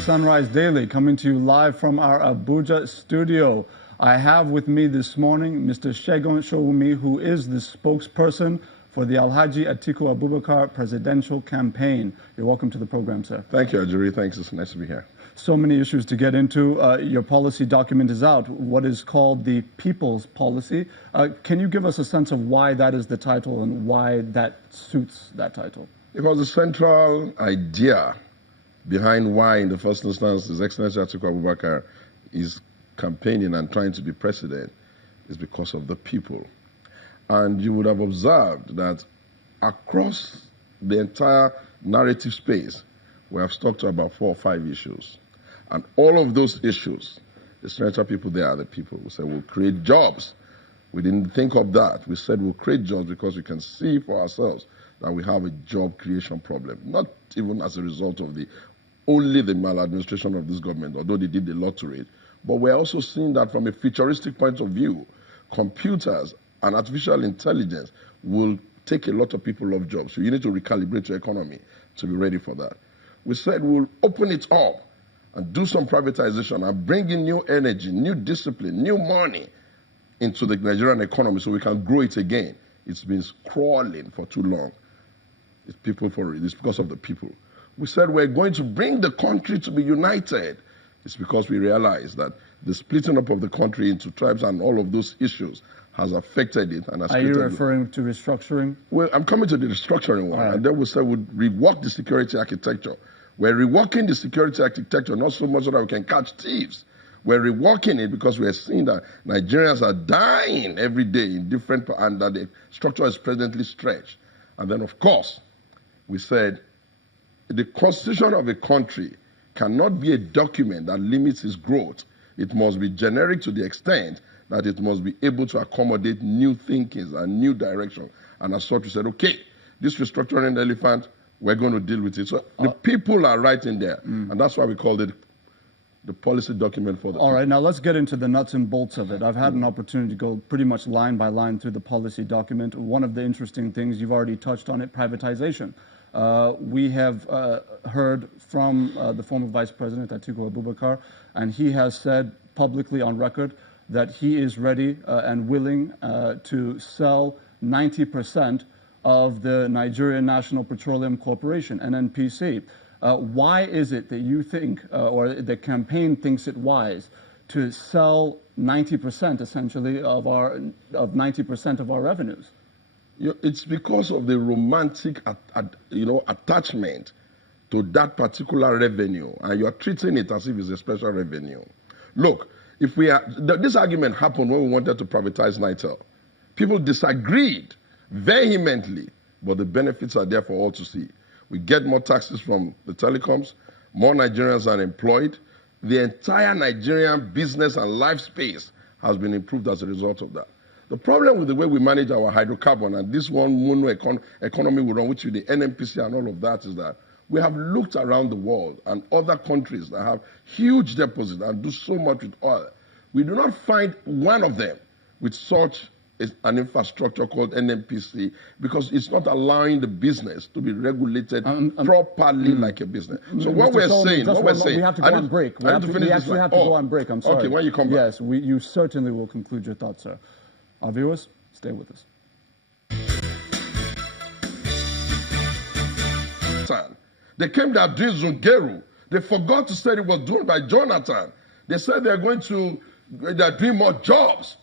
Sunrise Daily, coming to you live from our Abuja studio. I have with me this morning Mr. Sowunmi, who is the spokesperson for the Alhaji Atiku Abubakar presidential campaign. You're welcome to the program, sir. Thank you, Ajuri. Thanks. It's nice to be here. So many issues to get into. Your policy document is out, what is called the People's Policy. Can you give us a sense of why that is the title and why that suits that title? Because the central idea behind why, in the first instance, His Excellency Atiku Abubakar is campaigning and trying to be president is because of the people. And you would have observed that across the entire narrative space, we have talked about 4 or 5 issues. And all of those issues, the central people there are the people. We said we'll create jobs. We didn't think of that. We said we'll create jobs because we can see for ourselves that we have a job creation problem, not even as a result of only the maladministration of this government, although they did a lot to it. But we're also seeing that from a futuristic point of view, computers and artificial intelligence will take a lot of people off jobs. So you need to recalibrate your economy to be ready for that. We said we'll open it up and do some privatization and bring in new energy, new discipline, new money into the Nigerian economy so we can grow it again. It's been crawling for too long. It's people for it. It's because of the people. We said we're going to bring the country to be united. It's because we realize that the splitting up of the country into tribes and all of those issues has affected it. And has Are you referring to restructuring? Well, I'm coming to the restructuring one. Right. And then we said we'd rework the security architecture. We're reworking the security architecture, not so much so that we can catch thieves. We're reworking it because we're seeing that Nigerians are dying every day in different, and that the structure is presently stretched. And then, of course, we said the constitution of a country cannot be a document that limits its growth. It must be generic to the extent that it must be able to accommodate new thinkings and new direction. And as such, we said, okay, this restructuring elephant, we're going to deal with it. So the people are right in there. And that's why we called it the policy document for the All right, now let's get into the nuts and bolts of it. I've had an opportunity to go pretty much line by line through the policy document. One of the interesting things, you've already touched on it, privatization. We have heard from the former Vice President, Atiku Abubakar, and he has said publicly on record that he is ready and willing to sell 90% of the Nigerian National Petroleum Corporation, NNPC. Why is it that you think, or the campaign thinks it wise, to sell 90% essentially of 90% of our revenues? It's because of the romantic, attachment to that particular revenue, and you're treating it as if it's a special revenue. Look, if this argument happened when we wanted to privatize Nitel. People disagreed vehemently, but the benefits are there for all to see. We get more taxes from the telecoms, more Nigerians are employed. The entire Nigerian business and life space has been improved as a result of that. The problem with the way we manage our hydrocarbon and this one mono economy we run, which is the NNPC and all of that, is that we have looked around the world and other countries that have huge deposits and do so much with oil. We do not find one of them with such an infrastructure called NNPC because it's not allowing the business to be regulated properly like a business. So what we're saying, we have to go on break. We actually have to go on break. I'm sorry. Okay, when you come back. Yes, you certainly will conclude your thoughts, sir. Our viewers, stay with us. They came there doing Zungeru. They forgot to say it was done by Jonathan. They said they're doing more jobs.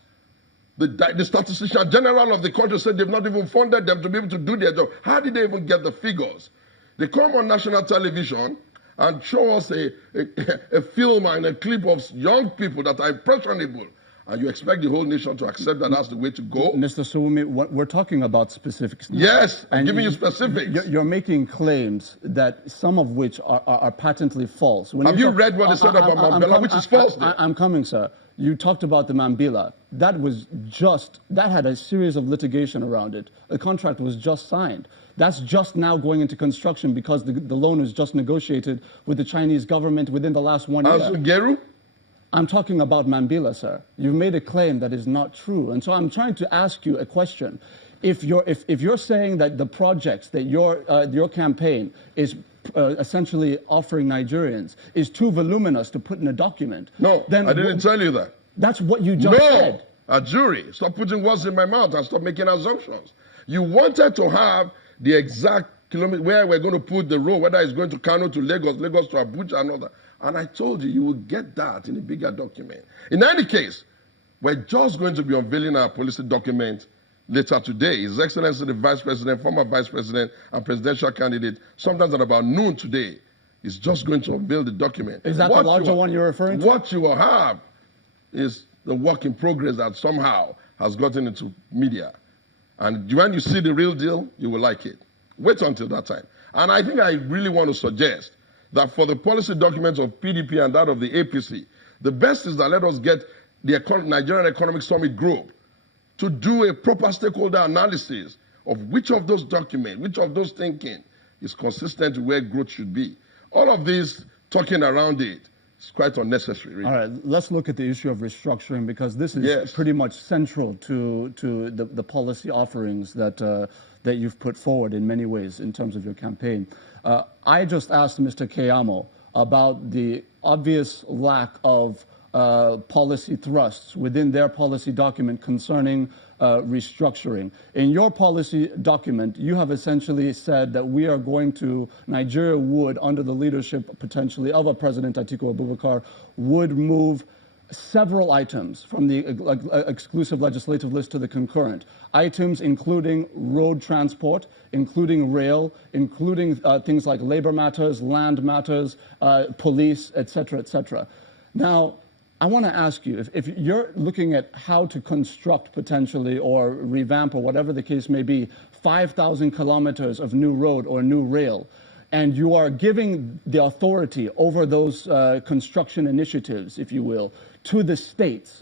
The statistician general of the country said they've not even funded them to be able to do their job. How did they even get the figures? They come on national television and show us a film and a clip of young people that are impressionable. And you expect the whole nation to accept that that's the way to go? Mr. Sowunmi, we're talking about specifics now. Yes, I'm giving you specifics. You're making claims that some of which are patently false. Have you read what they said about Mambila, which is false? I'm coming, sir. You talked about the Mambila. That had a series of litigation around it. The contract was just signed. That's just now going into construction because the loan was just negotiated with the Chinese government within the last 1 year. Zungeru? I'm talking about Mambila, sir. You've made a claim that is not true. And so I'm trying to ask you a question. If you're saying that the projects that your campaign is essentially offering Nigerians is too voluminous to put in a document. No, then I didn't tell you that. That's what you just said. A jury. Stop putting words in my mouth and stop making assumptions. You wanted to have the exact kilometer where we're going to put the road, whether it's going to Kano to Lagos, Lagos to Abuja, and all that. And I told you, you will get that in a bigger document. In any case, we're just going to be unveiling our policy document later today. His Excellency the Vice President, former Vice President, and presidential candidate, sometimes at about noon today, is just going to unveil the document. Is that the larger one you're referring to? What you will have is the work in progress that somehow has gotten into media. And when you see the real deal, you will like it. Wait until that time. And I think I really want to suggest that for the policy documents of PDP and that of the APC, the best is that let us get the Nigerian Economic Summit Group to do a proper stakeholder analysis of which of those documents, which of those thinking is consistent with where growth should be. All of this talking around it is quite unnecessary. Really. All right, let's look at the issue of restructuring, because this is pretty much central to the policy offerings that you've put forward in many ways in terms of your campaign. I just asked Mr. Keyamo about the obvious lack of policy thrusts within their policy document concerning restructuring. In your policy document, you have essentially said that we are going to, Nigeria would, under the leadership potentially of a President Atiku Abubakar, would move several items from the exclusive legislative list to the concurrent. Items including road transport, including rail, including things like labor matters, land matters, police, et cetera. Now, I want to ask you, if you're looking at how to construct potentially or revamp or whatever the case may be, 5,000 kilometers of new road or new rail, and you are giving the authority over those construction initiatives, if you will, to the states,